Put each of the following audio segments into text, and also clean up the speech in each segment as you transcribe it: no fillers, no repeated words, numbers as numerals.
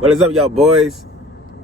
What is up, y'all boys?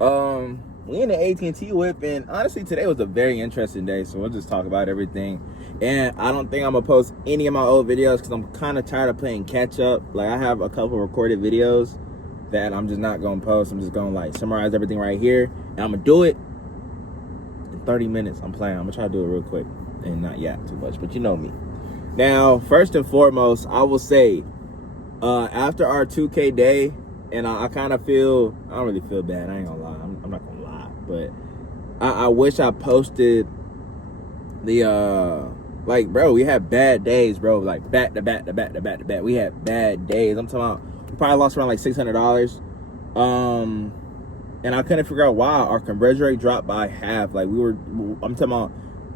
We in the AT&T whip, and honestly, today was a very interesting day, so we'll just talk about everything. And I don't think I'm gonna post any of my old videos because I'm kind of tired of playing catch up. Like, I have a couple recorded videos that I'm just not gonna post. I'm just gonna like summarize everything right here, and I'm gonna do it in 30 minutes. I'm gonna try to do it real quick and not yap too much, but you know me. Now, first and foremost, I will say, after our 2K day, and I kind of feel, I don't really feel bad, I ain't gonna lie, I'm not gonna lie, but I wish I posted the, like, bro, we had bad days, bro, like, back to back. We had bad days. I'm talking about, we probably lost around like $600, and I couldn't figure out why our conversion rate dropped by half. Like, I'm talking about,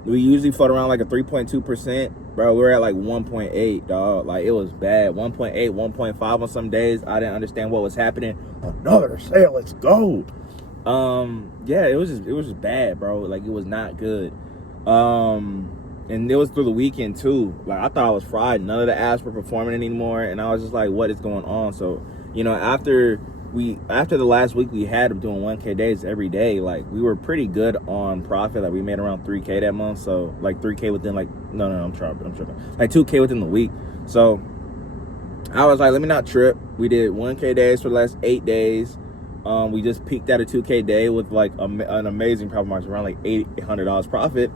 we usually float around like a 3.2%. Bro, we were at like 1.8, dog. Like, it was bad. 1.8, 1.5 on some days. I didn't understand what was happening. Another sale, let's go. Yeah, it was just bad, bro. Like, it was not good. And it was through the weekend too. Like, I thought I was fried. None of the apps were performing anymore, and I was just like, what is going on? So, you know, after the last week we had of doing 1K days every day, like, we were pretty good on profit. Like, we made around 3K that month. So like 3K within like, no, I'm tripping. Like 2K within the week. So I was like, let me not trip. We did 1K days for the last 8 days. We just peaked at a 2K day with like an amazing profit margin, around like $800 profit.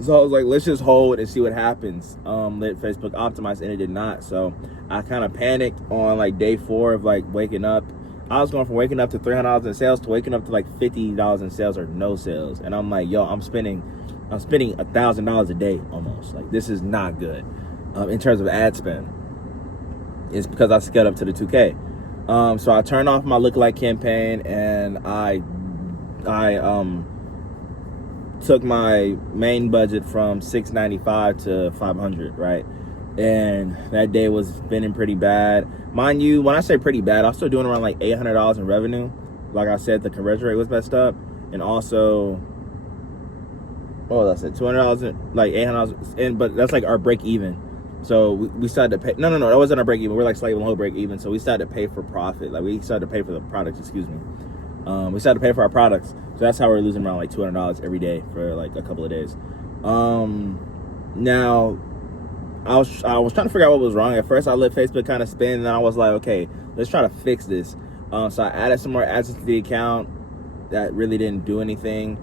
So I was like, let's just hold and see what happens. Let Facebook optimize, and it did not. So I kind of panicked on like day 4 of like waking up. I was going from waking up to $300 in sales to waking up to like $50 in sales or no sales. And I'm like, yo, I'm spending $1,000 a day almost. Like, this is not good in terms of ad spend. It's because I scaled up to the 2K. So I turned off my lookalike campaign, and I took my main budget from $695 to $500, right? And that day was spending pretty bad. Mind you, when I say pretty bad, I was still doing around like $800 in revenue. Like I said, the conversion rate was messed up. And also, what was I said? $200, like $800, but that's like our break even. So we started to pay. No, that wasn't our break even. We're like slightly below break even. So we started to pay for profit. Like, we started to pay for the products, excuse me. We started to pay for our products. So that's how we're losing around like $200 every day for like a couple of days. Now, I was trying to figure out what was wrong. At first, I let Facebook kind of spin, and then I was like, okay, let's try to fix this. So I added some more ads to the account. That really didn't do anything.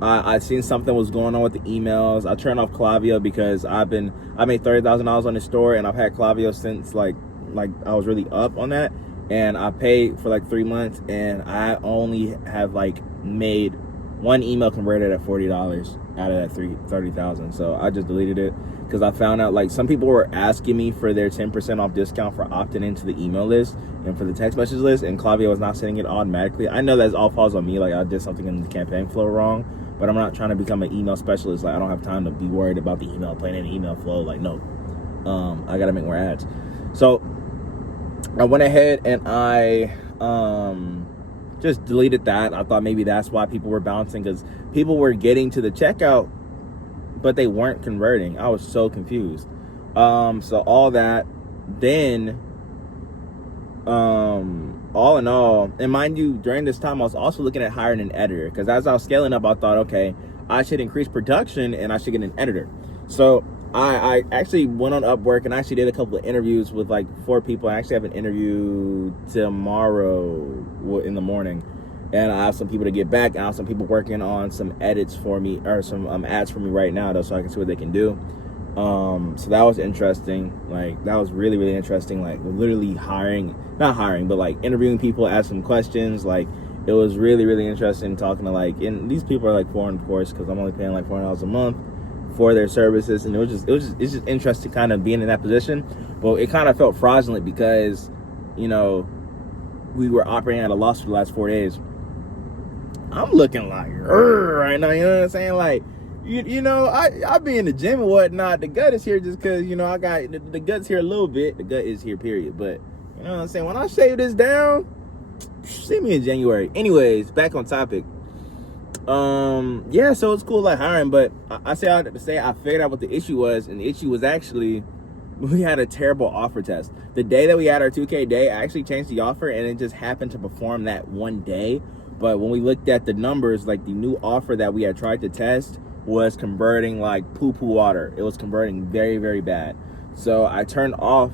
I seen something was going on with the emails. I turned off Klaviyo because I made $30,000 on the store, and I've had Klaviyo since like I was really up on that, and I paid for like 3 months, and I only have like made one email converted at $40 out of that 30,000. So I just deleted it because I found out like some people were asking me for their 10% off discount for opting into the email list and for the text message list, and Klaviyo was not sending it automatically. I know that all falls on me, like I did something in the campaign flow wrong, but I'm not trying to become an email specialist. Like, I don't have time to be worried about the email, planning an email flow. Like, no, I gotta make more ads. So I went ahead and I just deleted that. I thought maybe that's why people were bouncing, because people were getting to the checkout, but they weren't converting. I was so confused. So all that, then, all in all, and mind you, during this time, I was also looking at hiring an editor, because as I was scaling up, I thought, okay, I should increase production and I should get an editor. So I actually went on Upwork and I actually did a couple of interviews with like 4 people. I actually have an interview tomorrow in the morning, and I have some people to get back. I have some people working on some edits for me, or some ads for me right now, though, so I can see what they can do. So that was interesting. Like, that was really, really interesting. Like, literally not hiring, but like interviewing people, asking questions. Like, it was really, really interesting talking to like, and these people are like foreign, of course, because I'm only paying like $400 a month for their services, and it's just interesting kind of being in that position. But it kind of felt fraudulent because, you know, we were operating at a loss for the last 4 days. I'm looking like right now, you know what I'm saying? Like, you know, I be in the gym and whatnot. The gut is here just because, you know, I got the gut's here a little bit. The gut is here, period. But you know what I'm saying? When I shave this down, see me in January. Anyways, back on topic. Yeah, so it's cool like hiring, but I figured out what the issue was, and the issue was actually we had a terrible offer test. The day that we had our 2K day, I actually changed the offer and it just happened to perform that one day. But when we looked at the numbers, like the new offer that we had tried to test was converting like poo-poo water. It was converting very, very bad. So I turned off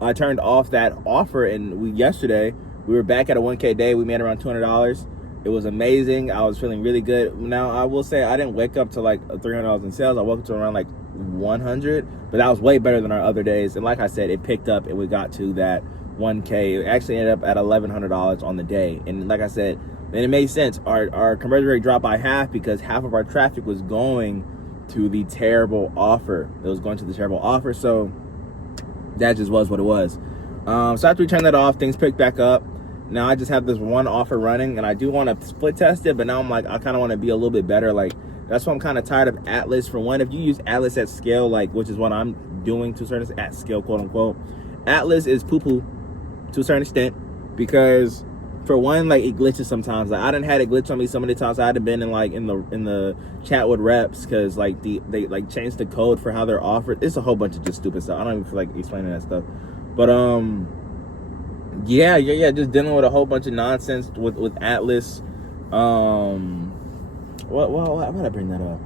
that offer, and yesterday we were back at a 1K day. We made around $200. It was amazing. I was feeling really good. Now I will say I didn't wake up to like $300 in sales. I woke up to around like 100, but that was way better than our other days. And like I said, it picked up and we got to that 1K. It actually ended up at $1,100 on the day. And like I said, and it made sense. Our conversion rate dropped by half because half of our traffic was going to the terrible offer. It was going to the terrible offer. So that just was what it was. So after we turned that off, things picked back up. Now I just have this one offer running, and I do want to split test it, but now I'm like, I kind of want to be a little bit better. Like, that's why I'm kind of tired of Atlas. For one, if you use Atlas at scale, like, which is what I'm doing to a certain extent, at scale, quote unquote, Atlas is poo-poo to a certain extent, because for one, like, it glitches sometimes. Like, I done had it glitch on me so many times. I had been in the chat with reps because like they like changed the code for how they're offered. It's a whole bunch of just stupid stuff. I don't even feel like explaining that stuff, but yeah, just dealing with a whole bunch of nonsense with Atlas. Why did I bring that up?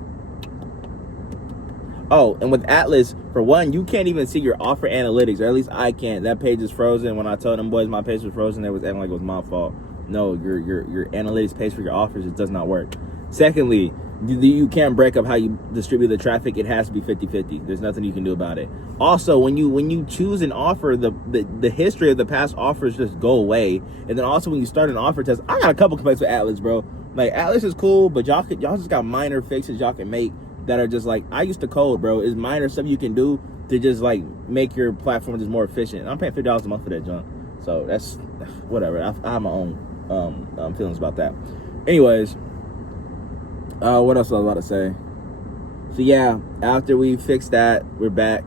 Oh, and with Atlas, for one, you can't even see your offer analytics, or at least I can't. That page is frozen. When I told them boys my page was frozen, they was acting like it was my fault. No, your analytics page for your offers, it does not work. Secondly, you can't break up how you distribute the traffic. It has to be 50-50. There's nothing you can do about it. Also, when you choose an offer, the history of the past offers just go away. And then also when you start an offer test, I got a couple complaints with Atlas, bro. Like, Atlas is cool, but y'all just got minor fixes y'all can make that are just like, I used to code, bro. It's minor stuff you can do to just like make your platform just more efficient. I'm paying $50 a month for that junk, so that's whatever. I have my own feelings about that. Anyways, what else was I about to say? So yeah, after we fixed that, we're back.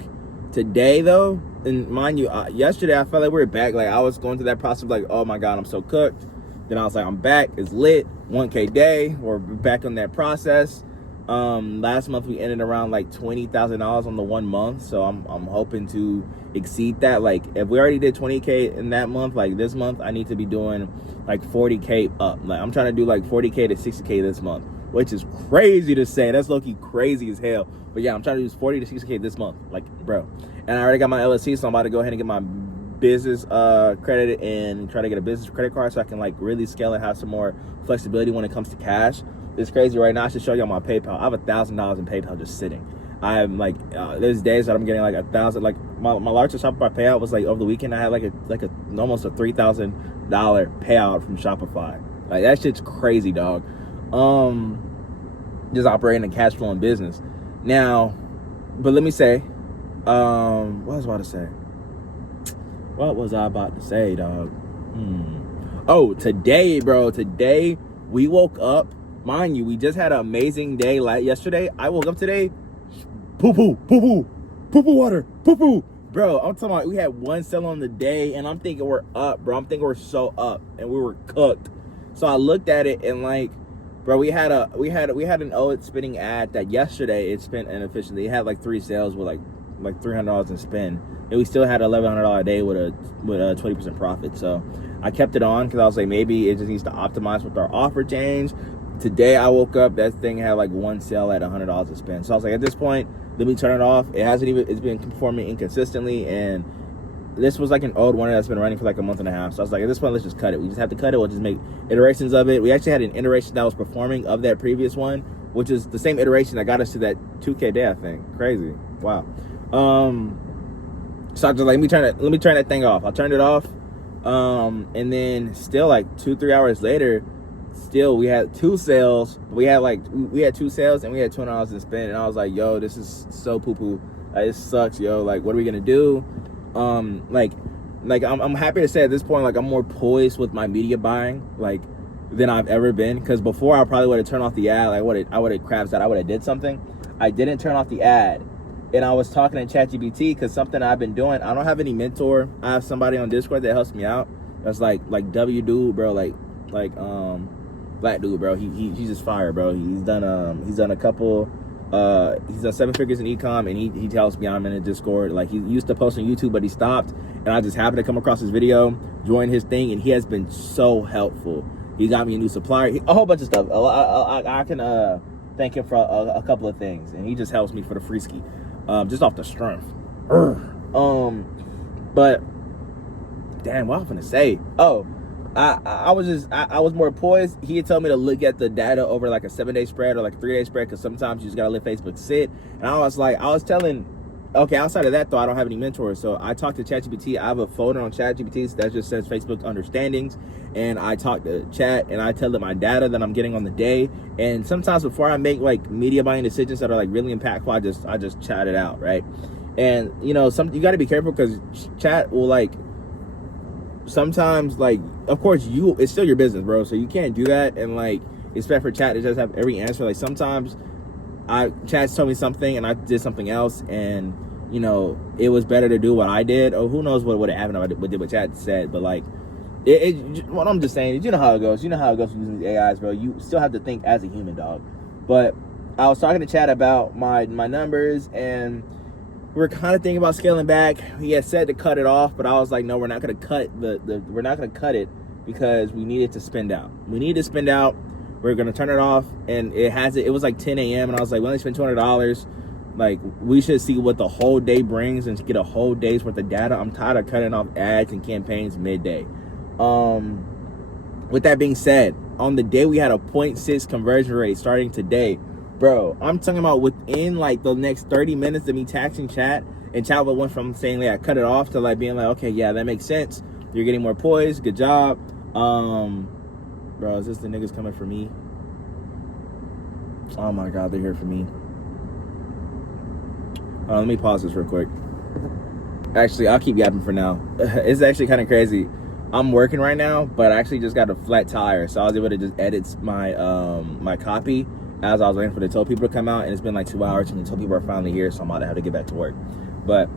Today though, and mind you, yesterday I felt like we were back. Like, I was going through that process of like, oh my God, I'm so cooked. Then I was like, I'm back, it's lit, 1K day, we're back on that process. Last month we ended around like $20,000 on the 1 month, so I'm hoping to exceed that. Like, if we already did 20K in that month, like this month I need to be doing like 40K up. Like, I'm trying to do like 40K to 60K this month, which is crazy to say. That's low-key crazy as hell. But yeah, I'm trying to do 40 to 60K this month, like, bro. And I already got my LLC, so I'm about to go ahead and get my business credit and try to get a business credit card so I can like really scale and have some more flexibility when it comes to cash. It's crazy right now. I should show y'all my PayPal. I have $1,000 in PayPal just sitting. I'm like, there's days that I'm getting like 1,000. Like my largest Shopify payout was like over the weekend. I had like a almost a $3,000 payout from Shopify. Like, that shit's crazy, dog. Just operating a cash flowing business. Now, but let me say, what was I about to say? What was I about to say, dog? Oh, today, bro. Today we woke up. Mind you, we just had an amazing day yesterday. I woke up today, poo-poo water, poo-poo. Bro, I'm talking about we had one sale on the day, and I'm thinking we're up, bro. I'm thinking we're so up, and we were cooked. So I looked at it, and like, bro, we had an spinning ad that yesterday it spent inefficiently. It had like 3 sales with like $300 in spend, and we still had $1,100 a day with a 20% profit. So I kept it on because I was like, maybe it just needs to optimize with our offer change. Today I woke up, that thing had like 1 sale at $100 to spend. So I was like, at this point, let me turn it off. It's been performing inconsistently, and this was like an old one that's been running for like a month and a half. So I was like, at this point, let's just cut it. We just have to cut it. We'll just make iterations of it. We actually had an iteration that was performing of that previous one, which is the same iteration that got us to that 2K day, I think. Crazy. Wow. So I was just like, let me turn that thing off. I turned it off. And then still like 2-3 hours later, still we had 2 sales. We had 2 sales and we had $200 to spend. And I was like, yo, this is so poo-poo. Like, it sucks, yo. Like, what are we gonna do? I'm happy to say at this point, like, I'm more poised with my media buying, like, than I've ever been. Because before I probably would have turned off the ad. Like, I would have craps that I would have did something. I didn't turn off the ad. And I was talking in ChatGPT because something I've been doing. I don't have any mentor. I have somebody on Discord that helps me out. That's like W dude, bro. Like black dude, bro. He's just fire, bro. He's done a couple He's done 7 figures in ecom, and he tells me I'm in a Discord. Like, he used to post on YouTube, but he stopped, and I just happened to come across his video, join his thing, and he has been so helpful. He got me a new supplier, a whole bunch of stuff. I can thank him for a couple of things, and he just helps me for the free ski, just off the strength. But damn, what I'm gonna say? Oh, I was more poised. He had told me to look at the data over like a 7-day spread or like a 3-day spread, because sometimes you just gotta let Facebook sit. And I was telling, okay, outside of that though, I don't have any mentors. So I talked to ChatGPT. I have a folder on ChatGPT that just says Facebook understandings, and I talk to Chat and I tell it my data that I'm getting on the day. And sometimes before I make like media buying decisions that are like really impactful, I just chat it out, right? And you know, you got to be careful, because Chat will like sometimes, like, of course it's still your business, bro, so you can't do that and like expect for Chat to just have every answer. Like, sometimes Chat's told me something and I did something else, and you know, it was better to do what I did, or who knows what would have happened if I did what Chat said. But like, what I'm just saying is, you know how it goes with using these AIs, bro. You still have to think as a human, dog. But I was talking to Chat about my numbers, and we're kind of thinking about scaling back. He had said to cut it off, but I was like, no, we're not going to cut we're not going to cut it, because we need it to spend out. We need to spend out. We're going to turn it off, and it was like 10 a.m. and I was like, we only spent $200. Like, we should see what the whole day brings and get a whole day's worth of data. I'm tired of cutting off ads and campaigns midday. With that being said, on the day we had a 0.6 conversion rate starting today. Bro, I'm talking about within like the next 30 minutes of me taxing Chat, and Chat went from saying like I cut it off to like being like, okay, yeah, that makes sense. You're getting more poise. Good job. Bro, is this the niggas coming for me? Oh my God, they're here for me. Let me pause this real quick. Actually, I'll keep yapping for now. It's actually kind of crazy. I'm working right now, but I actually just got a flat tire, so I was able to just edit my my copy as I was waiting for the tow people to come out, and it's been like 2 hours and the tow people are finally here, so I'm about to have to get back to work. But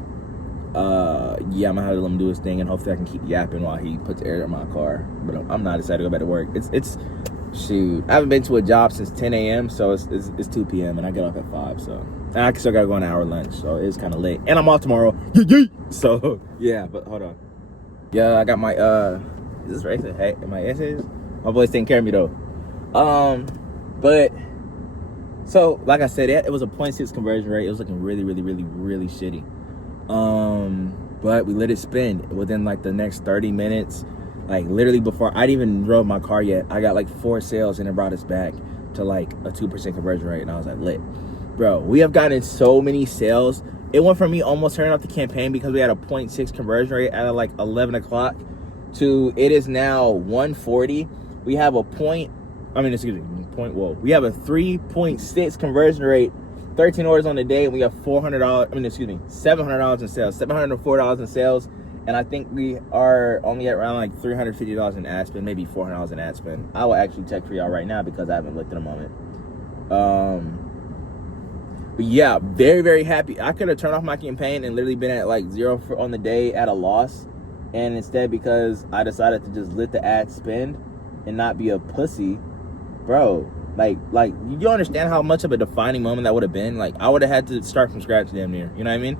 yeah, I'm gonna have to let him do his thing, and hopefully I can keep yapping while he puts air in my car. But I'm not excited to go back to work. It's shoot, I haven't been to a job since 10 a.m. so it's 2 p.m. and I get off at 5, so and I still gotta go on an hour lunch, so it's kind of late, and I'm off tomorrow. So yeah, but hold on. Yeah, I got my is this right? Hey, my essays. My boy's taking care of me though. But so like I said, it was a 0.6 conversion rate. It was looking really shitty. But we let it spin within like the next 30 minutes. Like literally before I didn't even drove my car yet, I got like 4 sales, and it brought us back to like a 2% conversion rate, and I was like, lit. Bro, we have gotten so many sales. It went from me almost turning off the campaign because we had a 0.6 conversion rate at like 11 o'clock to it is now 140. We have we have a 3.6 conversion rate, 13 orders on the day, and we have $700 in sales, $704 in sales. And I think we are only at around like $350 in ad spend, maybe $400 in ad spend. I will actually check for y'all right now because I haven't looked in a moment. But yeah, very happy. I could have turned off my campaign and literally been at like 0 on the day at a loss. And instead, because I decided to just let the ad spend and not be a pussy, bro, like you understand how much of a defining moment that would have been? Like, I would have had to start from scratch damn near, you know what I mean?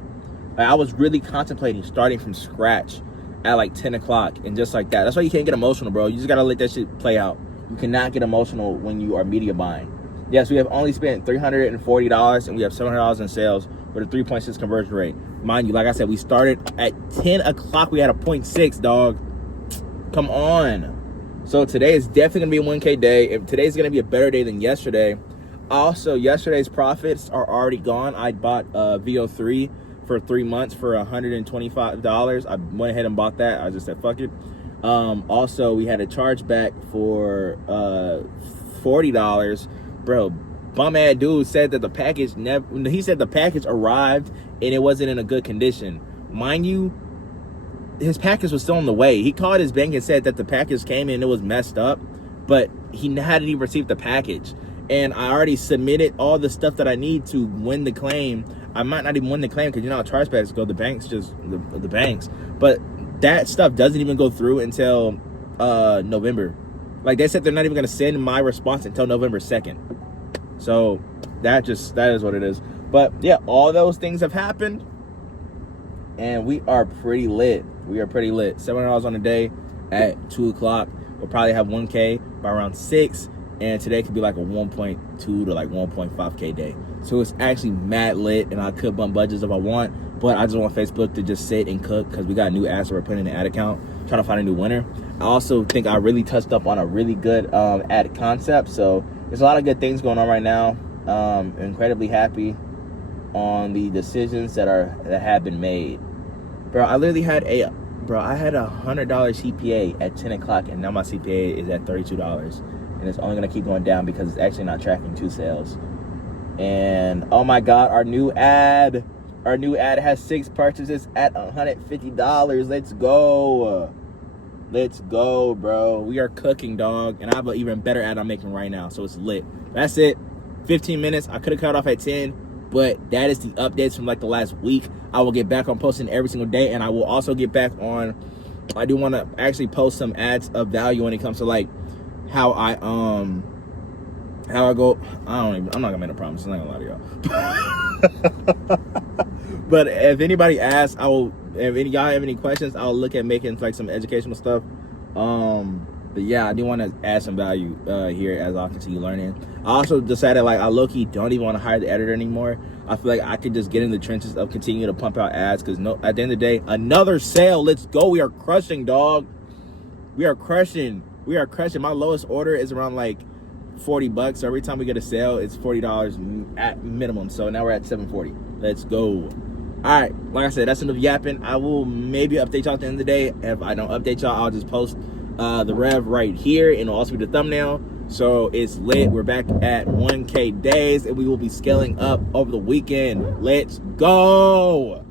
Like, I was really contemplating starting from scratch at like 10 o'clock and just like that. That's why you can't get emotional, bro. You just gotta let that shit play out. You cannot get emotional when you are media buying. Yes, we have only spent $340 and we have $700 in sales with a 3.6 conversion rate. Mind you, like I said, we started at 10 o'clock. We had a 0.6, dog. Come on. So today is definitely gonna be a 1K day. If today's gonna be a better day than yesterday. Also, yesterday's profits are already gone. I bought VO3 for 3 months for $125. I went ahead and bought that. I just said, fuck it. Also, we had a chargeback for $40. Bro, bum ass dude said that the package he said the package arrived and it wasn't in a good condition. Mind you, his package was still on the way. He called his bank and said that the package came in and it was messed up, but he hadn't even received the package. And I already submitted all the stuff that I need to win the claim. I might not even win the claim because you know how chargebacks go. The banks the banks. But that stuff doesn't even go through until November. Like, they said they're not even going to send my response until November 2nd. So that is what it is. But yeah, all those things have happened, and we are pretty lit. $700 on a day at 2 o'clock. We'll probably have 1K by around 6, and today could be like a 1.2 to like 1.5K day. So it's actually mad lit, and I could bump budgets if I want, but I just want Facebook to just sit and cook because we got new ads that we're putting in the ad account, trying to find a new winner. I also think I really touched up on a really good ad concept. So there's a lot of good things going on right now. Incredibly happy on the decisions that have been made. Bro, I literally had a $100 CPA at 10 o'clock, and now my CPA is at $32, and it's only gonna keep going down because it's actually not tracking 2 sales. And oh my God, our new ad has 6 purchases at $150. Let's go, bro. We are cooking, dog. And I have an even better ad I'm making right now, so it's lit. That's it. 15 minutes. I could have cut off at 10, but that is the updates from like the last week. I will get back on posting every single day, and I will also get back on. I do want to actually post some ads of value when it comes to like how I go. I'm not gonna make a promise. I'm not gonna lie to y'all. But if anybody asks, if y'all have any questions, I'll look at making like some educational stuff. But yeah, I do want to add some value here as I continue learning. I also decided like I low-key don't even want to hire the editor anymore. I feel like I could just get in the trenches of continuing to pump out ads, because at the end of the day, another sale. Let's go. We are crushing, dog. We are crushing. My lowest order is around like $40. So every time we get a sale, it's $40 at minimum. So now we're at $740. Let's go. All right, like I said, that's enough yapping. I will maybe update y'all at the end of the day. If I don't update y'all, I'll just post the rev right here, and it'll also be the thumbnail. So it's lit. We're back at 1K days, and we will be scaling up over the weekend. Let's go.